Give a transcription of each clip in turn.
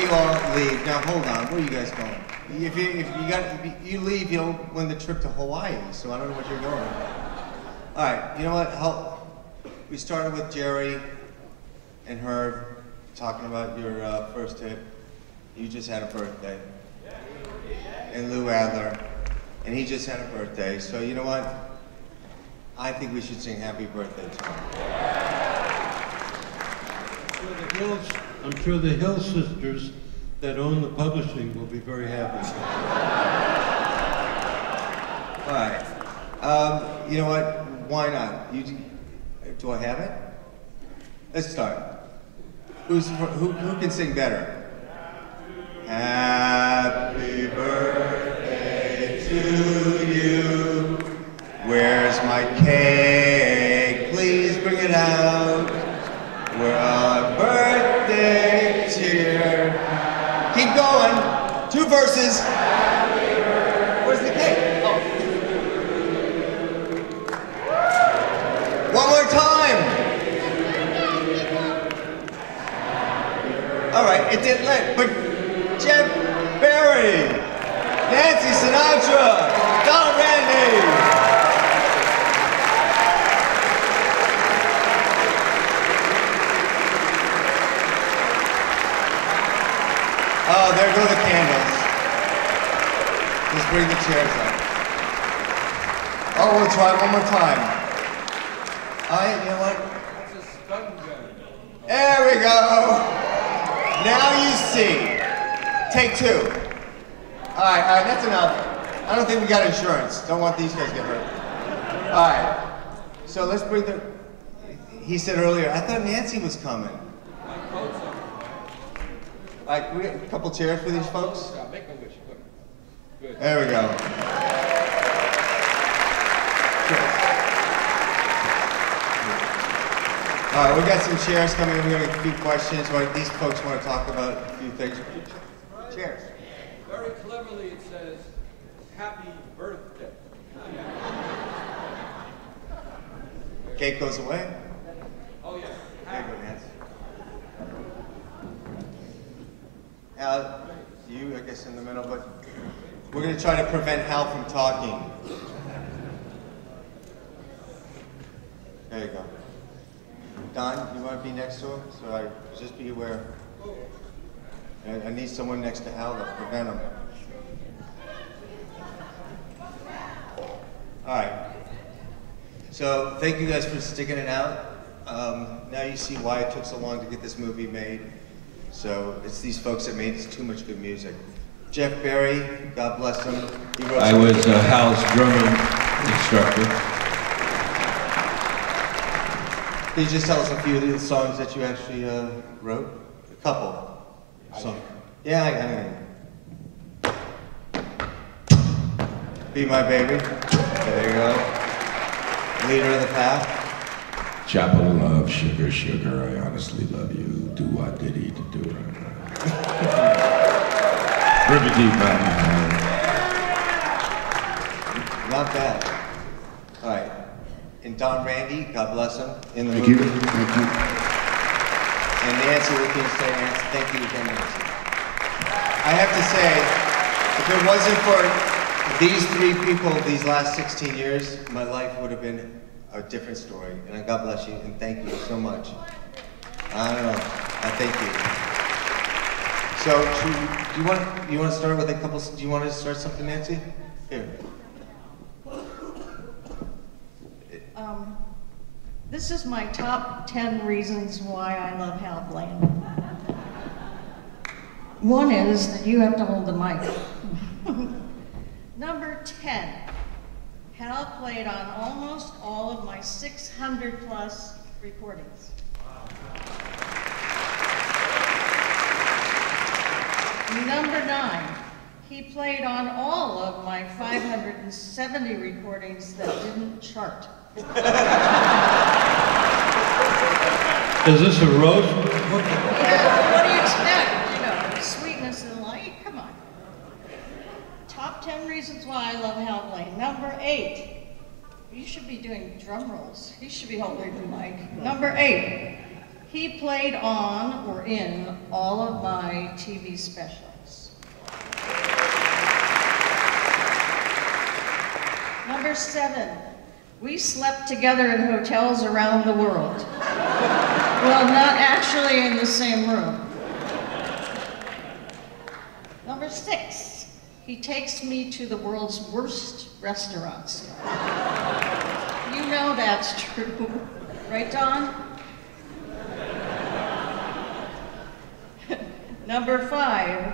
you all leave, now hold on, where are you guys going? If you leave, you'll win the trip to Hawaii, so I don't know what you're going. All right, you know what, we started with Jerry and Herb talking about your first hit. You just had a birthday. And Lou Adler, and he just had a birthday, so you know what? I think we should sing happy birthday to him. I'm sure the Hill sisters that own the publishing will be very happy. All right. You know what? Why not? Do I have it? Let's start. Who can sing better? Happy birthday to you. Where's my cake? Please bring it out. We're a birthday cheer. Keep going. 2 verses. Where's the cake? Oh. One more time. All right, it didn't let, but Jeff Barry, Nancy Sinatra, Don Randi. Oh, there go the candles. Just bring the chairs up. Oh, we'll try one more time. All right, you know what? That's a stun gun. There we go. Now you see. Take 2. All right, that's enough. I don't think we got insurance. Don't want these guys to get hurt. All right, so let's bring the, he said earlier, I thought Nancy was coming. All right, we got a couple chairs for these folks? Make a wish. Good. There we go. Cheers. All right, we got some chairs coming in. We got a few questions. These folks want to talk about a few things. Cheers. Very cleverly it says, happy birthday. Cake goes away. Oh yeah. There you go, Nancy. Hal, you, I guess, in the middle, but we're going to try to prevent Hal from talking. There you go. Don, you want to be next to him? So just be aware. I need someone next to Hal to prevent him. All right. So thank you guys for sticking it out. Now you see why it took so long to get this movie made. So it's these folks that made too much good music. Jeff Barry, God bless him. I was Hal's drumming instructor. Can you just tell us a few of the songs that you actually wrote? A couple. Songs. Yeah, I Be My Baby. There you go. Leader of the Pack. Chapel of Love, Sugar, Sugar, I honestly love you. Do what did he to do it? River Deep Mountain. Not bad. All right. And Don Randi, God bless him, in the Thank movie. you. Thank you. And Nancy, what can you say, Nancy? Thank you again, Nancy. I have to say, if it wasn't for these 3 people these last 16 years, my life would have been a different story. And God bless you, and thank you so much. I don't know. I thank you. So, do you want to start with a couple? Do you want to start something, Nancy? Here. This is my top 10 reasons why I love Hal Blaine. One is that you have to hold the mic. Number 10, Hal played on almost all of my 600 plus recordings. Number 9, he played on all of my 570 recordings that didn't chart. Is this a roast? Yeah, what do you expect? You know, sweetness and light, come on. Top 10 reasons why I love Hal Blaine. Number 8, you should be doing drum rolls. He should be holding the mic. Number 8, He played on or in all of my TV specials. Number 7, we slept together in hotels around the world. Well, not actually in the same room. Number 6, he takes me to the world's worst restaurants. You know that's true, right, Don? Number 5,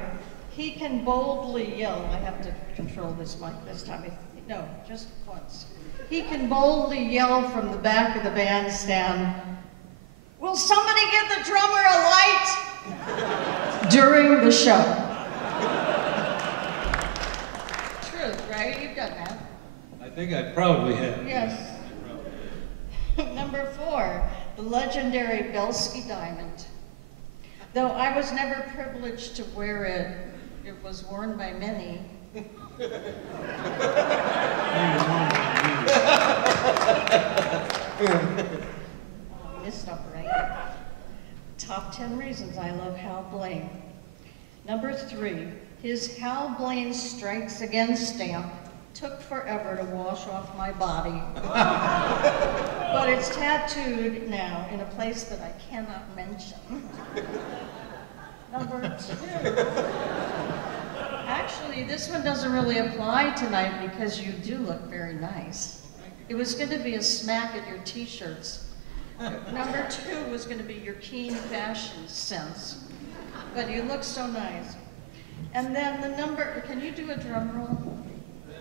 he can boldly yell. I have to control this mic this time. No, just once. He can boldly yell from the back of the bandstand, "Will somebody give the drummer a light?" during the show. Truth, right? You've done that. I think I probably have. Yes. Number 4, the legendary Belsky diamond. Though I was never privileged to wear it, it was worn by many. Missed number 8. Top 10 reasons I love Hal Blaine. Number 3, his Hal Blaine Strikes Again stamp took forever to wash off my body. But it's tattooed now in a place that I cannot mention. Number 2. Actually, this one doesn't really apply tonight because you do look very nice. It was going to be a smack at your t-shirts. Number 2 was going to be your keen fashion sense. But you look so nice. And then the number, can you do a drum roll?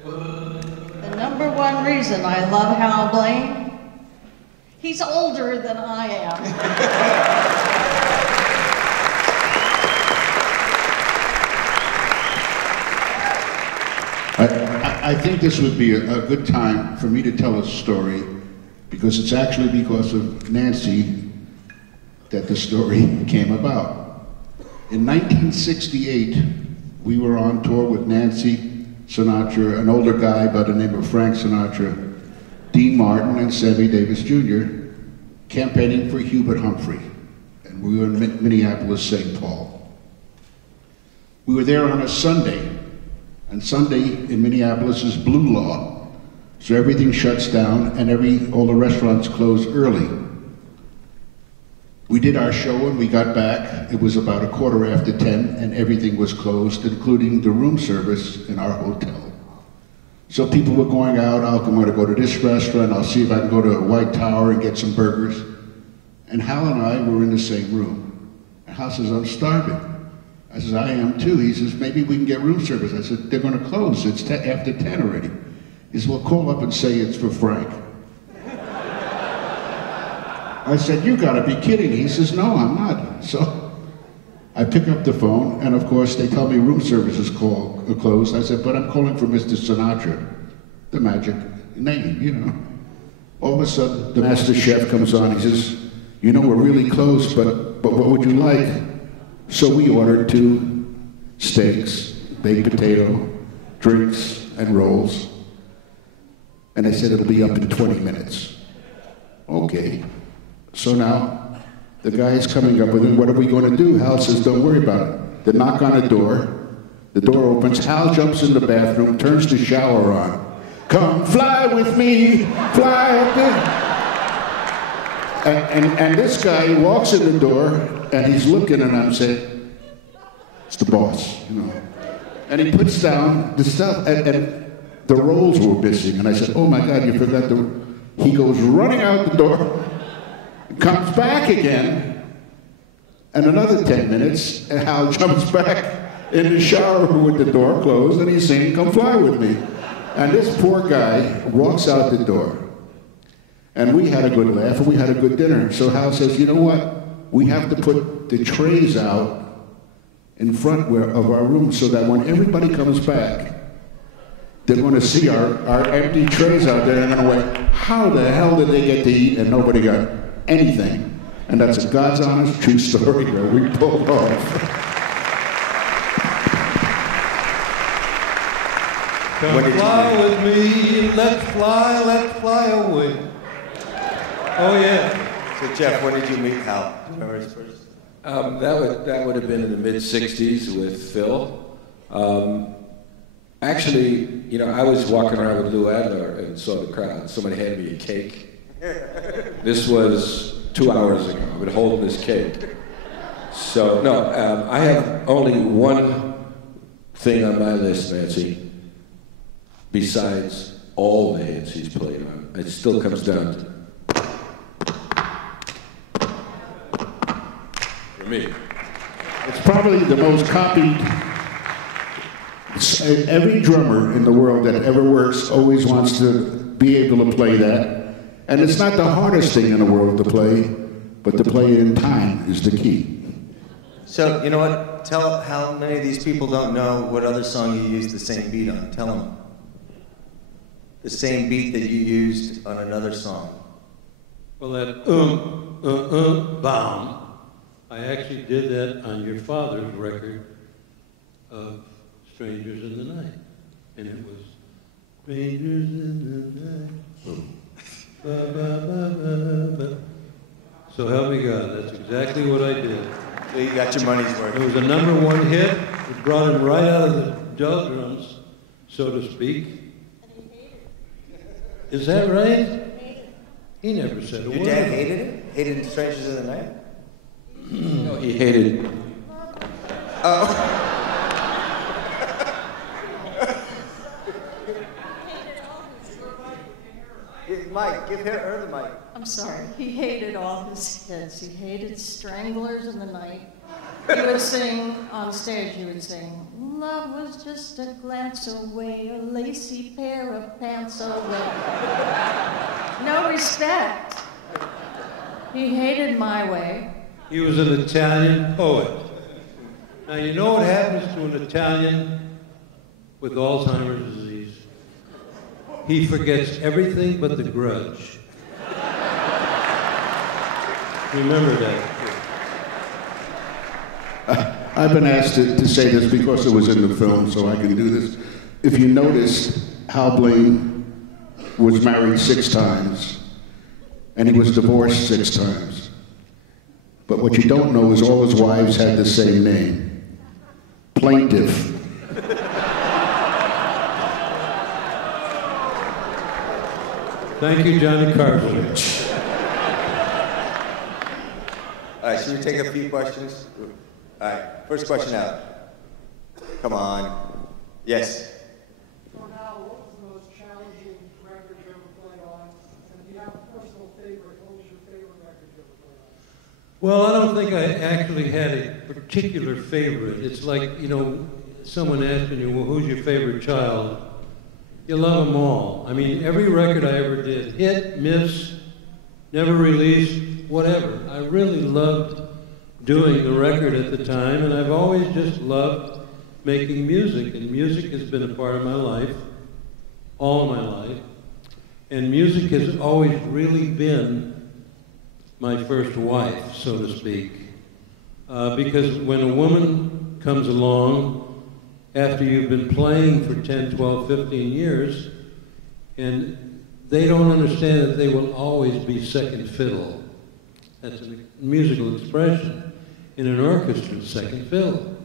The number 1 reason I love Hal Blaine, he's older than I am. I think this would be a good time for me to tell a story, because it's actually because of Nancy that the story came about. In 1968, we were on tour with Nancy Sinatra, an older guy by the name of Frank Sinatra, Dean Martin, and Sammy Davis Jr., campaigning for Hubert Humphrey. And we were in Minneapolis, St. Paul. We were there on a Sunday. And Sunday in Minneapolis is blue law, so everything shuts down and all the restaurants close early. We did our show and we got back. It was about 10:15 and everything was closed, including the room service in our hotel. So people were going out. I'm going to go to this restaurant. I'll see if I can go to White Tower and get some burgers. And Hal and I were in the same room. And Hal says, "I'm starving." I said, "I am too." He says, "Maybe we can get room service." I said, "They're going to close. It's after 10 already." He says, "Well, call up and say it's for Frank." I said, "You got to be kidding." He says, "No, I'm not." So I pick up the phone, and of course, they tell me room service is closed. I said, "But I'm calling for Mr. Sinatra," the magic name, you know. All of a sudden, the master chef comes on. He says, "You know, we're really close, but what would you like?" So we ordered 2 steaks, baked potato, drinks, and rolls. And they said it'll be up in 20 minutes. Okay. So now the guy is coming up with it. What are we going to do? Hal says, "Don't worry about it." They knock on the door. The door opens. Hal jumps in the bathroom, turns the shower on. "Come fly with me, fly with me." And this guy walks in the door, and he's looking, and I'm saying, "It's the boss, you know." And he puts down the stuff, and the rolls were missing. And I said, "Oh my God, you forgot the..." He goes running out the door, comes back again, and another 10 minutes, and Hal jumps back in the shower with the door closed, and he's saying, "Come fly with me." And this poor guy walks out the door. And we had a good laugh, and we had a good dinner. So Hal says, "You know what? We have to put the trays out in front of our room so that when everybody comes back, they're going to see our empty trays out there, and they're going to wait, how the hell did they get to eat and nobody got anything?" And that's a God's honest true story that we pulled off. Come fly with me, let's fly away. Oh yeah. So Jeff, when did you meet Hal? Do you remember his first? That would have been in the mid-'60s with Phil. Actually, you know, I was walking around with Lou Adler and saw the crowd. Somebody handed me a cake. This was 2 hours ago. I've been holding this cake. So, no, I have only one thing on my list, Nancy, besides all the hits he's played on. It still comes down to, for me. It's probably the most copied. Every drummer in the world that ever works always wants to be able to play that. And it's not the hardest thing in the world to play, but to play it in time is the key. So, you know what? Tell how many of these people don't know what other song you used the same beat on. Tell them. The same beat that you used on another song. Well, that bam, I actually did that on your father's record of Strangers in the Night. And it was Strangers in the Night. Ba, ba, ba, ba, ba. So help me God, that's exactly what I did. So you got your money's worth. It was a #1 hit. It brought him right out of the doldrums, so to speak. Is that right? He never said a word. Your dad hated it? Hated Strangers in the Night? No, he hated. Oh. Mike, give her the mic. I'm sorry. He hated all his hits. He hated Stranglers in the Night. He would sing on stage. He would sing, "Love was just a glance away, a lacy pair of pants away." No respect. He hated My Way. He was an Italian poet. Now, you know what happens to an Italian with Alzheimer's disease? He forgets everything but the grudge. Remember that. I've been asked to say this because it was in the film, so I can do this. If you notice, Hal Blaine was married 6 times, and he was divorced 6 times. But what you don't know is all his wives had the same name. Plaintiff. Thank you, Johnny Carson. All right, should we take a few questions? All right, first question out. Come on. Yes. For now, what was the most challenging record you ever played on? And if you have a personal favorite, what was your favorite record you ever played on? Well, I don't think I actually had a particular favorite. It's like, you know, someone asking you, well, who's your favorite child? You love them all. I mean, every record I ever did, hit, miss, never released, whatever. I really loved doing the record at the time, and I've always just loved making music, and music has been a part of my life, all of my life, and music has always really been my first wife, so to speak, because when a woman comes along after you've been playing for 10, 12, 15 years, and they don't understand that they will always be second fiddle. That's a musical expression. In an orchestra, second fiddle.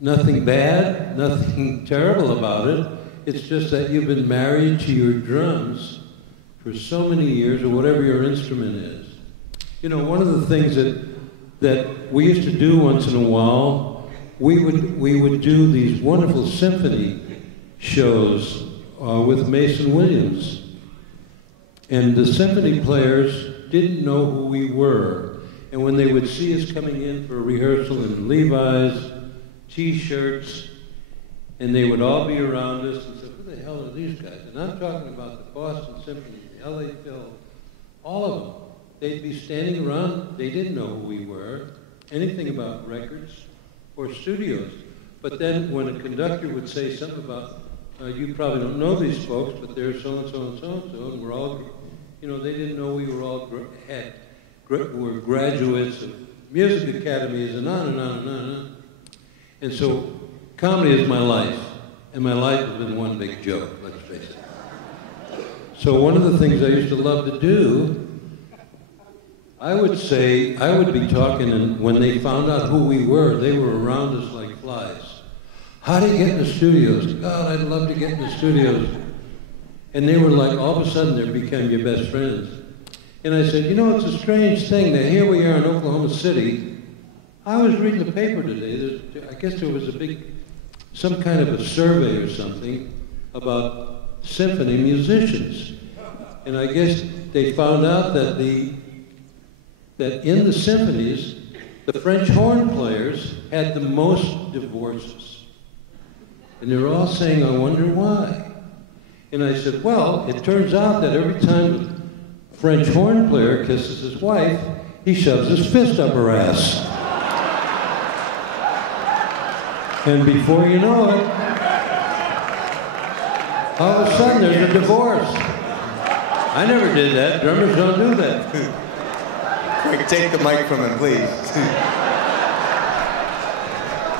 Nothing bad, nothing terrible about it. It's just that you've been married to your drums for so many years, or whatever your instrument is. You know, one of the things that we used to do once in a while, we would do these wonderful symphony shows with Mason Williams. And the symphony players didn't know who we were. And when they would see us coming in for a rehearsal in Levi's, T-shirts, and they would all be around us and say, who the hell are these guys? And I'm talking about the Boston Symphony, the LA Phil, all of them. They'd be standing around, they didn't know who we were, anything about records or studios. But then when a conductor would say something about, you probably don't know these folks, but they're so-and-so and so-and-so, and we're all, you know, they didn't know we were all were graduates of music academies and on and on and on and on. And so comedy is my life, and my life has been one big joke, let's face it. So one of the things I used to love to do, I would say, I would be talking, and when they found out who we were, they were around us like flies. How do you get in the studios? God, I'd love to get in the studios. And they were like, all of a sudden, they became your best friends. And I said, you know, it's a strange thing that here we are in Oklahoma City. I was reading the paper today. I guess there was some kind of a survey or something about symphony musicians. And I guess they found out that in the symphonies, the French horn players had the most divorces. And they're all saying, I wonder why. And I said, well, it turns out that every time a French horn player kisses his wife, he shoves his fist up her ass. And before you know it, all of a sudden there's a divorce. I never did that. Drummers don't do that. Quick, take the mic from him, please.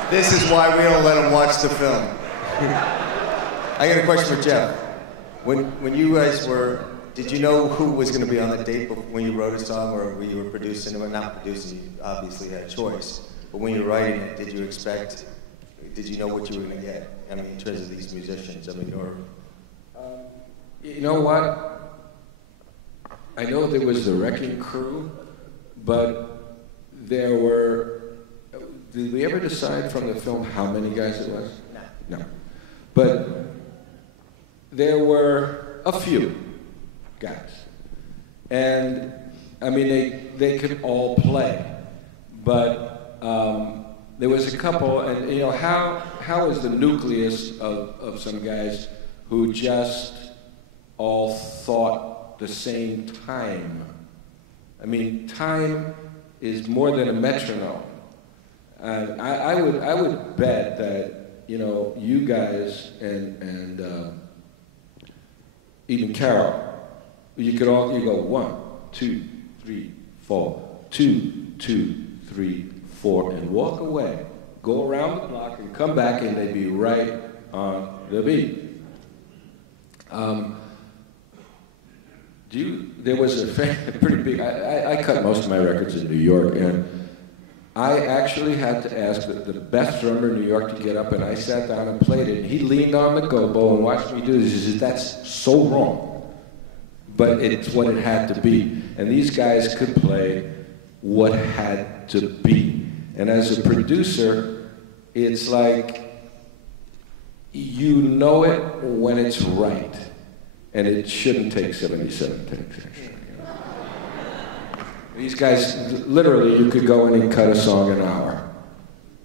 This is why we don't let him watch the film. I got a question for Jeff. When you guys were, did you know who was going to be on the date when you wrote a song, or when you were producing it? Well, not producing, you obviously had a choice. But when you were writing it, did you know what you were going to get? I mean, in terms of these musicians, I mean, or... You know what? I know there was the Wrecking Crew, but there were... Did we ever decide from the film how many guys it was? No. But there were a few guys. And, I mean, they could all play. But there was a couple, and, you know, how is the nucleus of some guys who just all thought the same time? I mean, time is more than a metronome. And I would bet that, you know, you guys and even Carol, you go 1, 2, 3, 4, 2, 2, 3, 4, and walk away. Go around the block and come back, and they'd be right on the beat. There was a pretty big. I cut most of my records in New York, and I actually had to ask the best drummer in New York to get up, and I sat down and played it. And he leaned on the gobo and watched me do this. He said, "That's so wrong, but it's what it had to be." And these guys could play what had to be. And as a producer, it's like you know it when it's right, and it shouldn't take 77 takes. Actually. These guys, literally, you could go in and cut a song an hour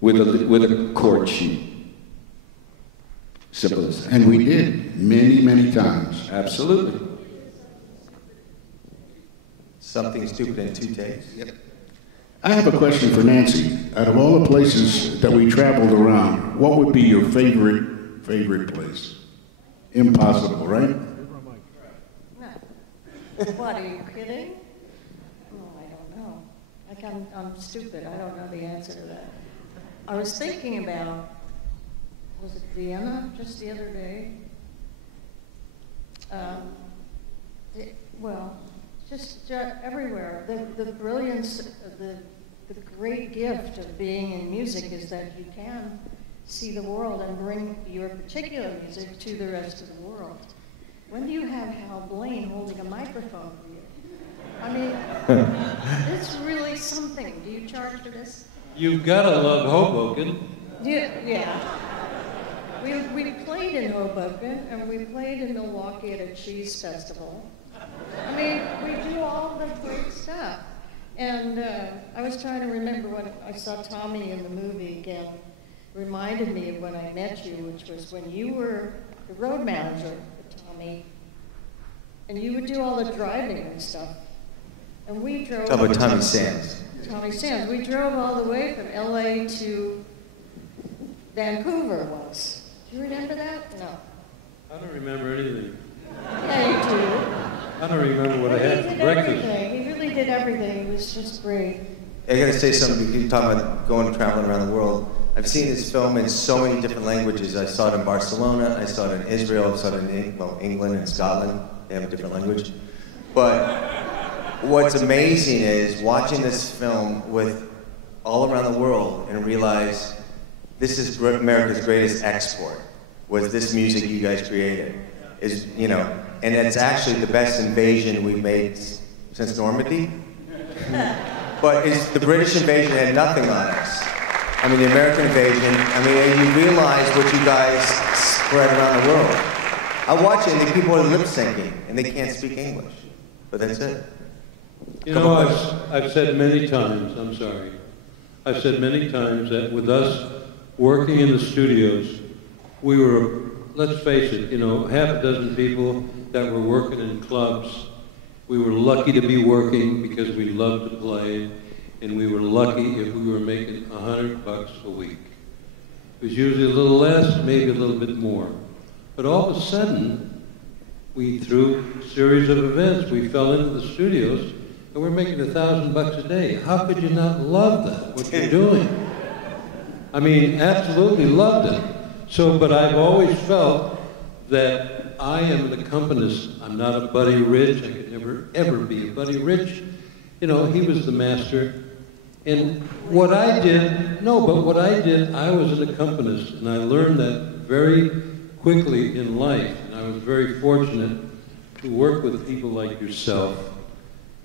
with a chord sheet. Simple as that. And we did, many, many times. Absolutely. Something stupid in 2 takes? Yep. I have a question for Nancy. Out of all the places that we traveled around, what would be your favorite place? Impossible, right? What, are you kidding? Oh, I don't know. I'm stupid. I don't know the answer to that. I was thinking about, was it Vienna just the other day? Just everywhere. The brilliance, the great gift of being in music is that you can see the world and bring your particular music to the rest of the world. When do you have Hal Blaine holding a microphone for you? I mean, it's really something. Do you charge for this? You've got to love Hoboken. Yeah. We played in Hoboken, and we played in Milwaukee at a cheese festival. I mean, we do all the great stuff. And I was trying to remember when I saw Tommy in the movie again. Reminded me of when I met you, which was when you were the road manager for Tommy. And you would do all the driving and stuff. And we drove... Talk about Tommy Sands. Tommy Sands. We drove all the way from LA to Vancouver once. Do you remember that? No. I don't remember anything. Yeah, you do. I don't remember what I had for breakfast. He really did everything. It was just great. I gotta say something. You talk about going and traveling around the world. I've seen this film in so many different languages. I saw it in Barcelona. I saw it in Israel. I saw it in England and Scotland. They have a different language. But what's amazing is watching this film with all around the world and realize this is America's greatest export, was this music you guys created. Is, you know, and it's actually the best invasion we've made since Normandy. But it's, the British invasion had nothing on us. I mean, the American invasion, I mean, and you realize what you guys spread around the world. I watch it and the people are lip syncing and they can't speak English, but that's it. You know, I've said many times, I'm sorry, I've said many times that with us working in the studios, we were, let's face it, you know, half a dozen people that were working in clubs. We were lucky to be working because we loved to play, and we were lucky if we were making $100 a week. It was usually a little less, maybe a little bit more. But all of a sudden, through a series of events, we fell into the studios, and we're making $1,000 a day. How could you not love that, what you're doing? I mean, absolutely loved it. So, but I've always felt that I am an accompanist. I'm not a Buddy Rich. I could never, ever be a Buddy Rich. You know, he was the master. And what I did, I was an accompanist. And I learned that very quickly in life. And I was very fortunate to work with people like yourself.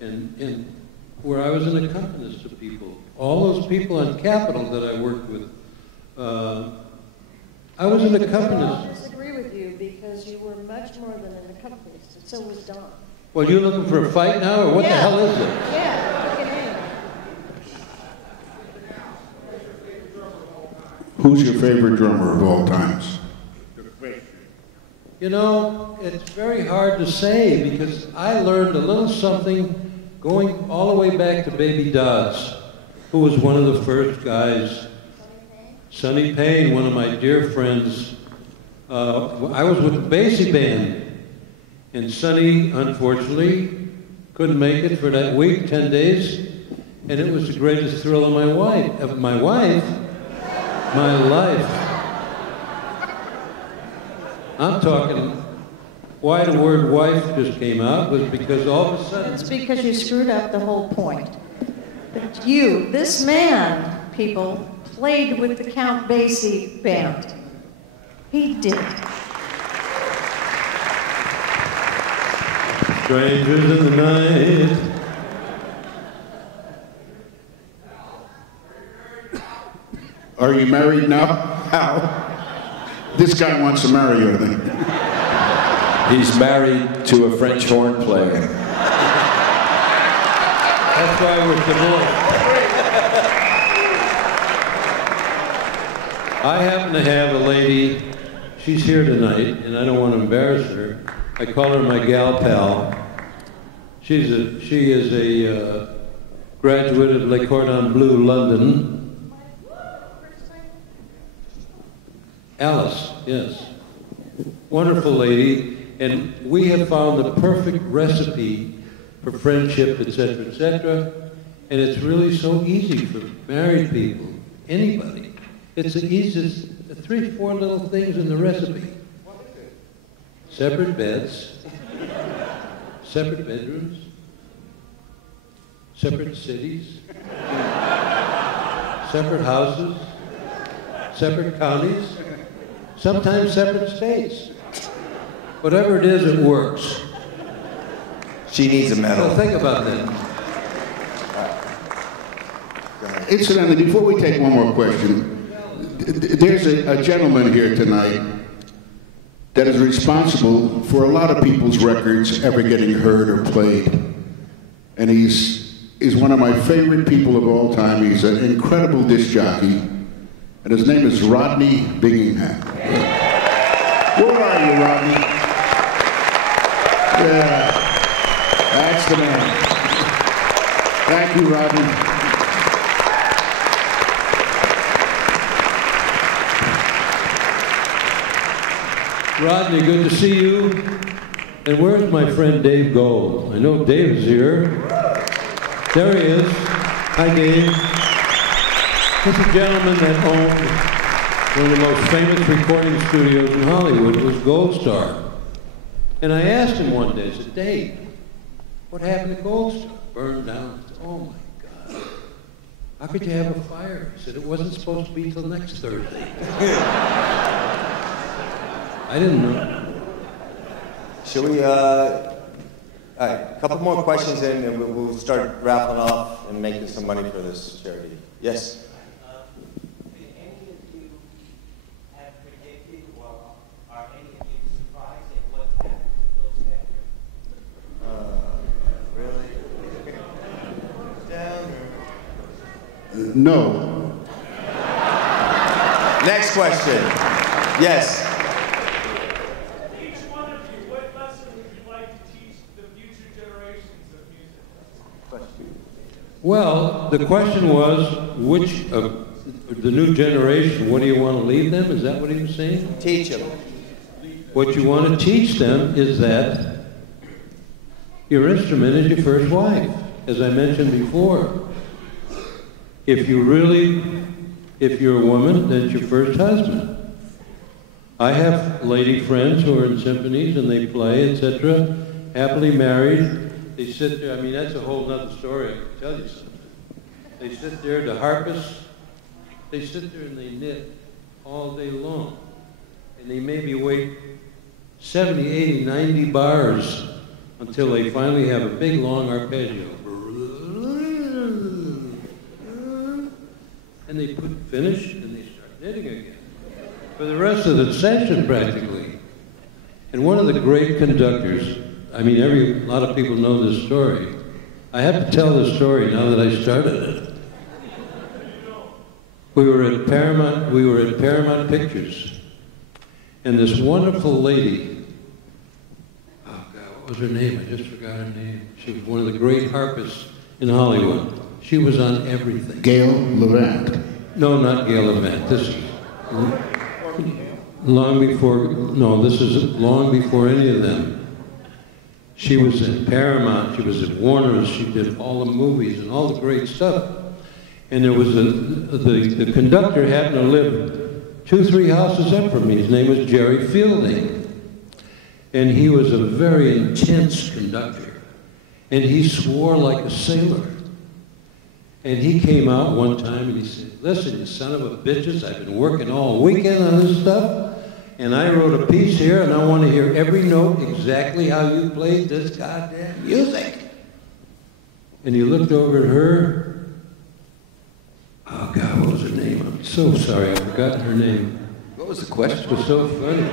And where I was an accompanist to people. All those people on Capitol that I worked with, I was an accompanist. I disagree with you because you were much more than an accompanist, and so was Don. Well, you looking for a fight now, or what the hell is it? Yeah, look at him. Who's your favorite drummer of all times? You know, it's very hard to say because I learned a little something going all the way back to Baby Dodds, who was one of the first guys. Sonny Payne, one of my dear friends. I was with the Basie band, and Sonny, unfortunately, couldn't make it for that week, 10 days, and it was the greatest thrill of my life. I'm talking, why the word wife just came out was because all of a sudden... It's because you screwed up the whole point. But you, this man, people, played with the Count Basie band. He did. Strangers in the night. Are you married now? Hal? This guy wants to marry you, I think. He's married to a French horn player. That's why we're divorced. I happen to have a lady, she's here tonight, and I don't want to embarrass her. I call her my gal pal. She is a graduate of Le Cordon Bleu, London. Alice, yes. Wonderful lady, and we have found the perfect recipe for friendship, etc., and it's really so easy for married people, anybody. It's the easiest, 3-4 little things in the recipe. Separate beds, separate bedrooms, separate cities, separate houses, separate counties, sometimes separate states. Whatever it is, it works. She needs a medal. So think about that. Incidentally, before we take one more question, there's a gentleman here tonight that is responsible for a lot of people's records ever getting heard or played. And he's one of my favorite people of all time. He's an incredible disc jockey. And his name is Rodney Bingingham. Where are you, Rodney? Yeah, that's the man. Thank you, Rodney. Rodney, good to see you. And where's my friend Dave Gold? I know Dave's here. There he is. Hi, Dave. He's a gentleman that owned one of the most famous recording studios in Hollywood. It was Gold Star. And I asked him one day, I said, Dave, what happened to Gold Star? burned down. Oh my God. How could you have a fire? He said, it wasn't supposed to be till next Thursday. I didn't know. Should we, all right, a couple more questions in, and we'll start raffling off and making some money for this charity. Yes? Did any of you have predicted, or are any of you surprised at what happened to Phil Sanders? Really? Down or? No. Next question. Yes? Each one of you, what lesson would you like to teach the future generations of music? Well, the question was, which of the new generation, what do you want to leave them? Is that what he was saying? Teach them. What you want to teach them is that your instrument is your first wife, as I mentioned before. If you're a woman, then it's your first husband. I have lady friends who are in symphonies and they play, etc., happily married. They sit there, I mean, that's a whole other story, I can tell you something. They sit there, the harpists, they sit there and they knit all day long. And they maybe wait 70, 80, 90 bars until they finally have a big, long arpeggio. And they finish and they start knitting again. For the rest of the session, practically. And one of the great conductors, I mean, a lot of people know this story. I have to tell this story now that I started it. We were at Paramount Pictures, and this wonderful lady, oh God, what was her name? I just forgot her name. She was one of the great harpists in Hollywood. She was on everything. Gail Levant. No, not Gail Levant. This is long before, no, this is long before any of them. She was at Paramount, she was at Warner's, she did all the movies and all the great stuff. And there was the conductor happened to live 2-3 houses up from me. His name was Jerry Fielding. And he was a very intense conductor. And he swore like a sailor. And he came out one time and he said, listen, you son of a bitches, I've been working all weekend on this stuff, and I wrote a piece here, and I want to hear every note exactly how you played this goddamn music. And he looked over at her. Oh, God, what was her name? I'm so sorry, I've forgotten her name. What was the question? It was so funny.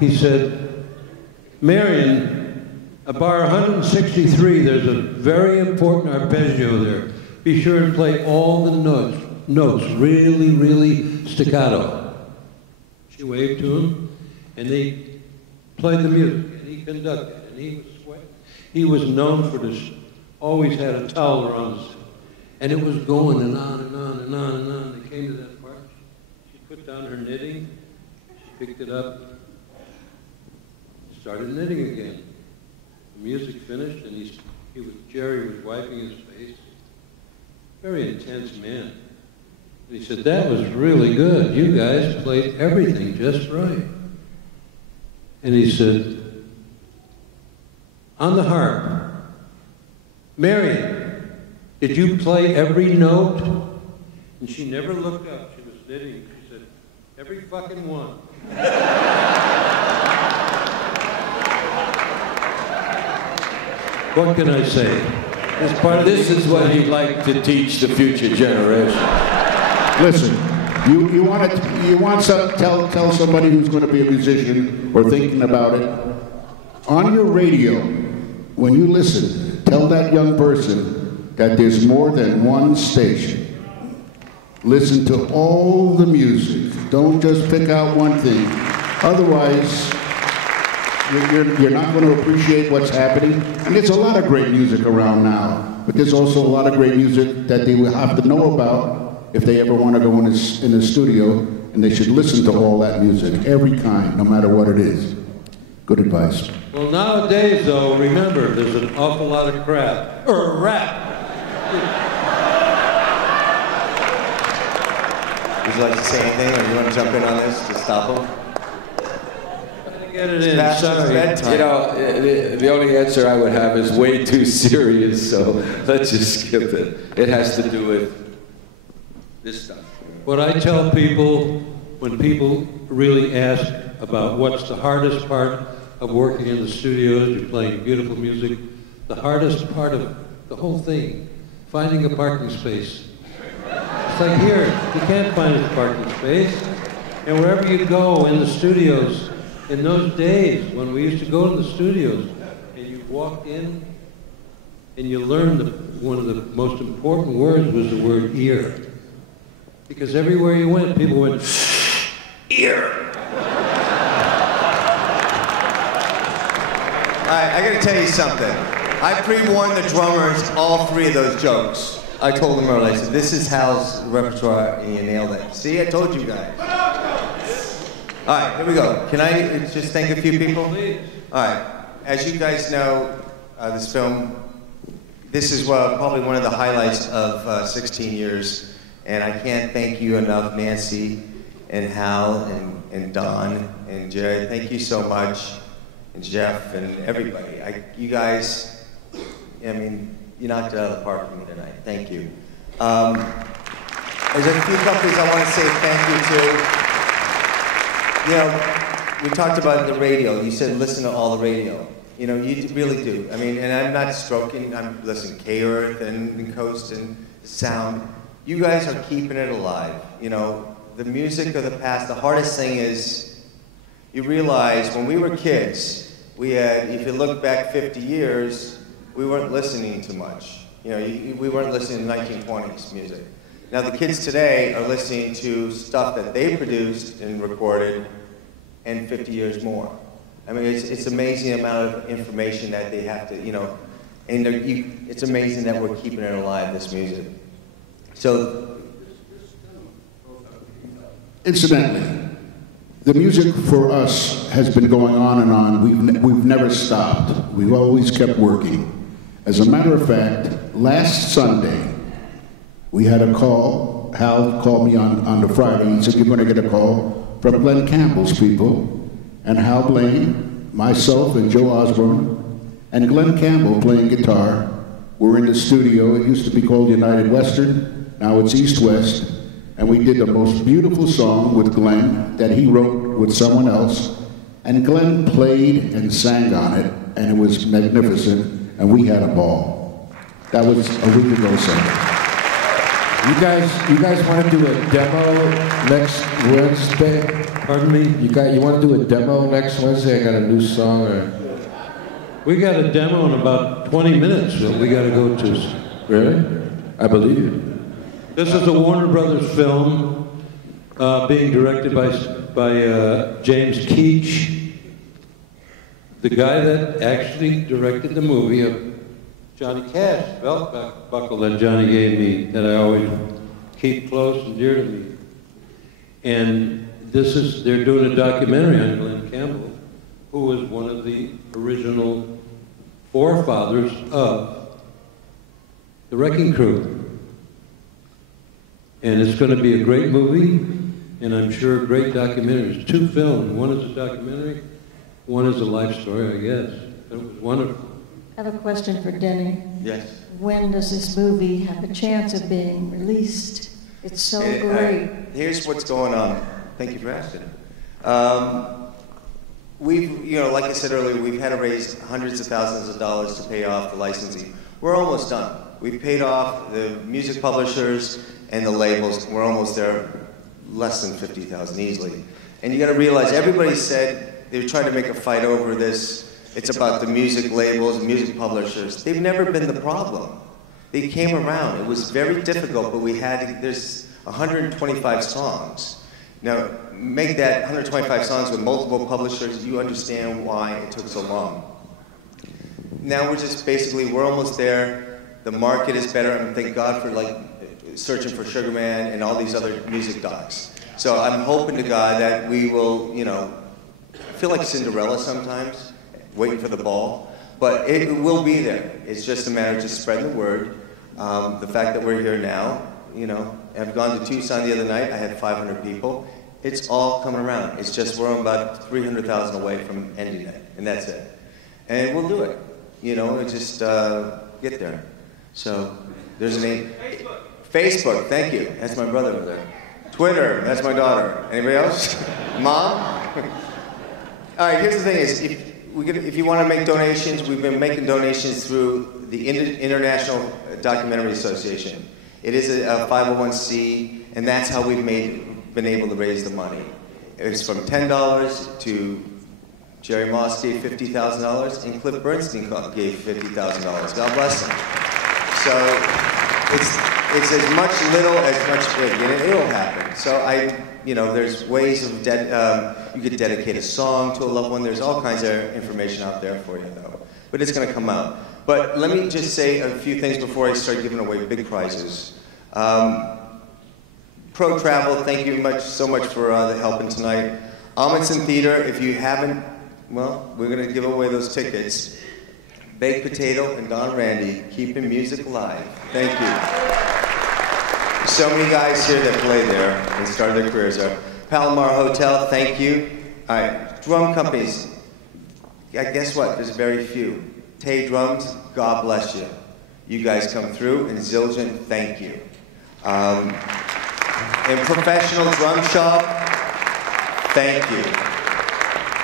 He said, Marion, at bar 163, there's a very important arpeggio there. Be sure and play all the notes, really, really staccato. She waved to him, and they played the music, and he conducted, and he was sweating. He was known for this, always had a towel around his head. And it was going and on and on and on and on. They came to that part. She put down her knitting, she picked it up, started knitting again. The music finished, and Jerry was wiping his face. Very intense man. And he said, that was really good. You guys played everything just right. And he said, on the harp, Marion, did you play every note? And she never looked up. She was knitting. She said, every fucking one. What can I say? This is what he'd like to teach the future generation. Listen, you want to tell somebody who's going to be a musician or thinking about it, on your radio, when you listen, tell that young person that there's more than one station. Listen to all the music. Don't just pick out one thing. Otherwise, you're not going to appreciate what's happening. And there's a lot of great music around now, but there's also a lot of great music that they will have to know about if they ever want to go in the studio, and they should listen to all that music, every kind, no matter what it is. Good advice. Well, nowadays, though, remember, there's an awful lot of crap, or rap. Would you like to say anything, or you want to jump in on this to stop him? Get it It's in, past sorry. bedtime. You know, the only answer I would have is way too serious, so let's just skip it. It has to do with this stuff. What I tell people when people really ask about what's the hardest part of working in the studios, you're playing beautiful music, the hardest part of the whole thing, finding a parking space. It's like here, you can't find a parking space. And wherever you go in the studios, in those days when we used to go to the studios, and you walk in and you learn one of the most important words was the word ear. Because everywhere you went, people went, ear. All right, I gotta tell you something. I pre-warned the drummers all three of those jokes. I told them earlier, I said, this is Hal's repertoire, and you nailed it. See, I told you guys. All right, here we go. Can I just thank a few people? Please. All right, as you guys know, this film, this is probably one of the highlights of 16 years, and I can't thank you enough, Nancy, and Hal, and Don, and Jared. Thank you so much, and Jeff, and everybody. You guys, I mean, you knocked it out of the park for me tonight. Thank you. There's a few companies I want to say thank you to. You know, we talked about the radio. You said listen to all the radio. You know, you really do. I mean, and I'm not stroking. I'm listening to K-Earth and Coast and Sound. You guys are keeping it alive. You know, the music of the past, the hardest thing is you realize when we were kids, we had, if you look back 50 years, we weren't listening too much. You know, we weren't listening to 1920s music. Now the kids today are listening to stuff that they produced and recorded and 50 years more. I mean, it's amazing amount of information that they have to, you know, and it's amazing that we're keeping it alive, this music. So, incidentally, the music for us has been going on and on. We've never stopped. We've always kept working. As a matter of fact, last Sunday, we had a call. Hal called me on the Friday. He said, you're going to get a call from Glenn Campbell's people. And Hal Blaine, myself, and Joe Osborne, and Glenn Campbell playing guitar were in the studio. It used to be called United Western. Now it's East West. And we did the most beautiful song with Glenn that he wrote with someone else. And Glenn played and sang on it, and it was magnificent, and we had a ball. That was a week ago Sunday. You guys want to do a demo next Wednesday? Pardon me? You want to do a demo next Wednesday? I got a new song. We got a demo in about 20 minutes that we got to go to. Really? I believe you. This is a Warner Brothers film being directed by James Keach, the guy that actually directed the movie of Johnny Cash, belt buckle that Johnny gave me, that I always keep close and dear to me. And they're doing a documentary on Glenn Campbell, who was one of the original forefathers of the Wrecking Crew. And it's going to be a great movie, and I'm sure a great documentary. There's two films. One is a documentary, one is a life story, I guess. It was wonderful. I have a question for Denny. yes. When does this movie have a chance of being released? It's so great. Here's what's going on. Thank you for asking. We've, you know, like I said earlier, we've had to raise hundreds of thousands of dollars to pay off the licensing. We're almost done. We've paid off the music publishers and the labels. We're almost there, less than 50,000 easily. And you got to realize, everybody said they were trying to make a fight over this. It's about the music labels and music publishers. They've never been the problem. They came around. It was very difficult, but there's 125 songs. Now, make that 125 songs with multiple publishers, you understand why it took so long. Now we're almost there. The market is better, and thank God for like Searching for Sugar Man and all these other music docs. So I'm hoping to God that we will, you know, feel like Cinderella sometimes, waiting for the ball, but it will be there. It's just a matter of just spreading the word. The fact that we're here now, you know, I've gone to Tucson the other night, I had 500 people. It's all coming around. It's just we're about 300,000 away from ending it, and that's it. And we'll do it. You know, we just get there. So there's a name. Facebook, thank you. That's my brother over there. Twitter, that's my daughter. Anybody else? Mom? All right, here's the thing is, if you want to make donations, we've been making donations through the International Documentary Association. It is a 501c, and that's how we've been able to raise the money. It's from $10 to Jerry Moss gave $50,000, and Cliff Bernstein gave $50,000. God bless him. So it's as much little as much big, and it'll happen. So there's ways of you could dedicate a song to a loved one. There's all kinds of information out there for you, though. But it's going to come out. But let me just say a few things before I start giving away big prizes. Pro Travel, thank you so much for the helping tonight. Amundsen Theater, if you haven't, well, we're going to give away those tickets. Baked Potato and Don Randi, keeping music alive. Thank you. So many guys here that play there and started their careers there. Palomar Hotel, thank you. All right, drum companies. Yeah, guess what? There's very few. Tay Drums, God bless you. You guys come through, and Zildjian, thank you. And Professional Drum Shop, thank you.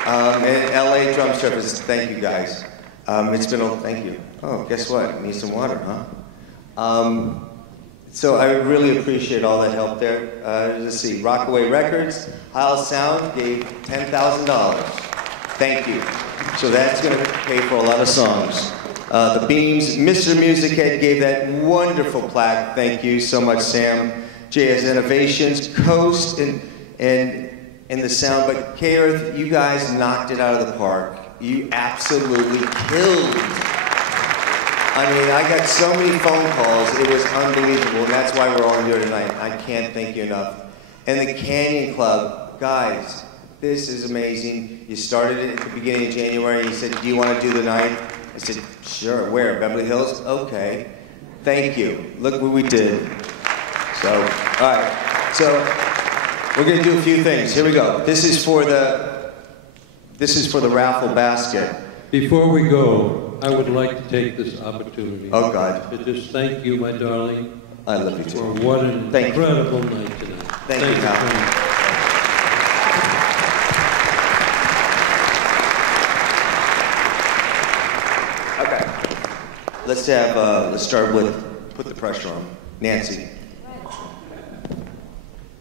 And LA Drum Services, thank you guys. It's been thank you. Oh, guess what? Need some water, huh? So I really appreciate all that help there. Let's see, Rockaway Records, Hal Sound gave $10,000. Thank you. So that's going to pay for a lot of songs. The Beams, Mr. Music Head gave that wonderful plaque. Thank you so much, Sam. JS Innovations, Coast, and the sound. But K-Earth, you guys knocked it out of the park. You absolutely killed. I mean, I got so many phone calls, it was unbelievable, and that's why we're all here tonight. I can't thank you enough. And the Canyon Club, guys, this is amazing. You started it at the beginning of January, you said, do you want to do the night? I said, sure, where, Beverly Hills? Okay, thank you. Look what we did. So, all right, so we're gonna do a few things. Here we go. This is for the raffle basket. Before we go, I would like to take this opportunity to just thank you, my darling. I love you too. For what an incredible night tonight. Thank you, Hal. Let's start with put the pressure on. Nancy.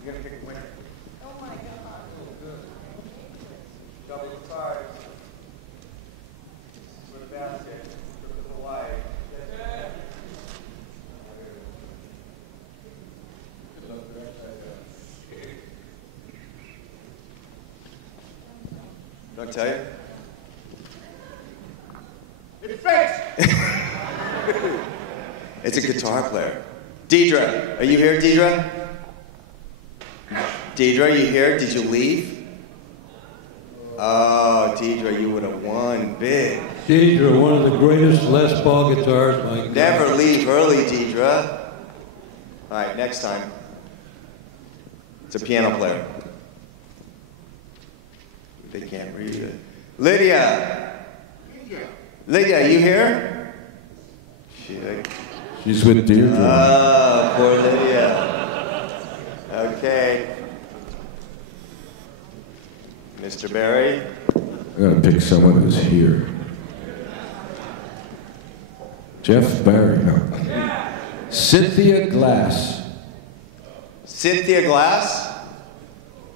You're gonna pick a winner. Oh my God. Double the cards. For the basket. For the Hawaii. Don't I tell you? It's face! It's a guitar player. Deidre, are you here, Deidre? Deidre, are you here? Did you leave? Oh, Deidre, you would have won big. Deidre, one of the greatest Les Paul guitars, my God. Never leave early, Deidre. All right, next time. It's a piano player. They can't read it. Lydia. Lydia, are you here? She's with Deirdre. Oh, poor Lydia. Okay. Mr. Barry. I'm gonna pick someone who's here. Jeff Barry. No. Cynthia Glass. Cynthia Glass?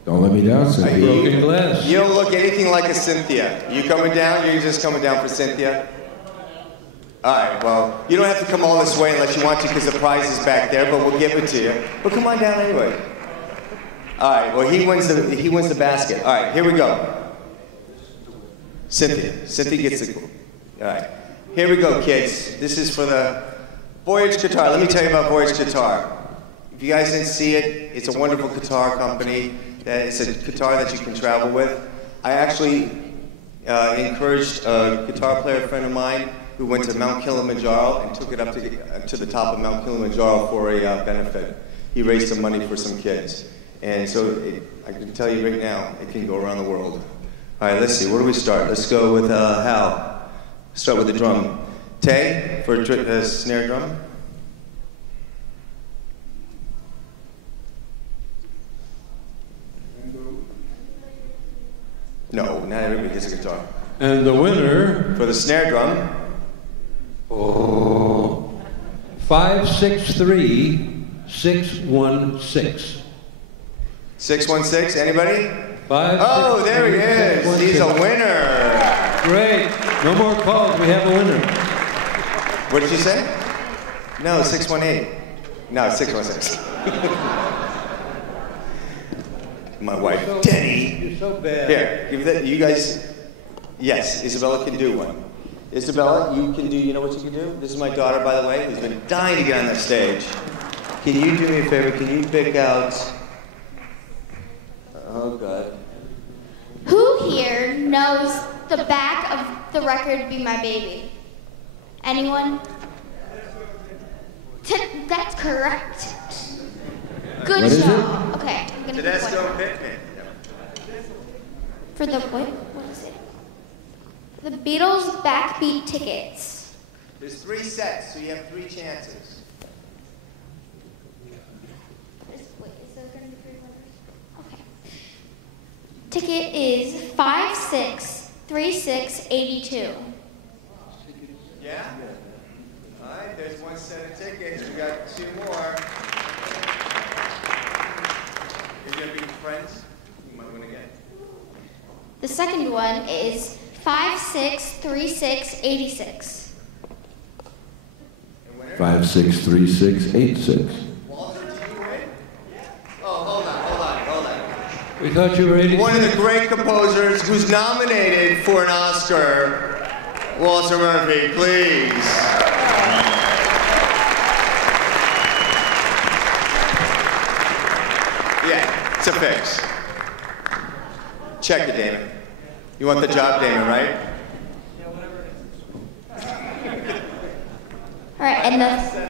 Don't let me down, Cynthia. Broken glass. You don't look anything like a Cynthia. You coming down? You're just coming down for Cynthia? All right, well, you don't have to come all this way unless you want to because the prize is back there, but we'll give it to you. But come on down anyway. All right, well, he wins the basket. All right, here we go. Cynthia. Cynthia gets the... All right. Here we go, kids. This is for the Voyage Guitar. Let me tell you about Voyage Guitar. If you guys didn't see it, it's a wonderful guitar company. It's a guitar that you can travel with. I actually encouraged a guitar player friend of mine who went to Mount Kilimanjaro and took it up to the top of Mount Kilimanjaro for a benefit. He raised some money for some kids. And so I can tell you right now, it can go around the world. All right, let's see. Where do we start? Let's go with Hal. Start with the drum. Tay for a snare drum. No, not everybody gets a guitar. And the winner, For the snare drum. 563-616. 616, anybody? 5, Oh, 6, there he 3, is. 6, He's a 16. winner. Great. No more calls. We have a winner. What did you say? No, 618. No, 616. My wife, Denny. You're so bad. Here, give that. You guys. Yes, Isabella can do one. Isabella, you can do. You know what you can do? This is my daughter, by the way, who's been dying to get on that stage. Can you do me a favor? Can you pick out? Oh God. Who here knows the back of the record Be My Baby? Anyone? That's correct. Good What is job. Okay, I'm gonna pick Tedesco one. Pittman. For the what is it? The Beatles backbeat tickets. There's 3 sets, so you have 3 chances. Wait, is there gonna be 3 letters? Okay. Ticket is 563682. Yeah? All right, there's 1 set of tickets. We got 2 more. If you're big friends, you might win again. The second one is 563686. And winner? 563686. Walter, did you win? Oh, hold on. We thought you were 80. One of the great composers who's nominated for an Oscar, Walter Murphy, please. Yeah, it's a fix. Check it, Damon. You want the job, Damon, right? All right, and the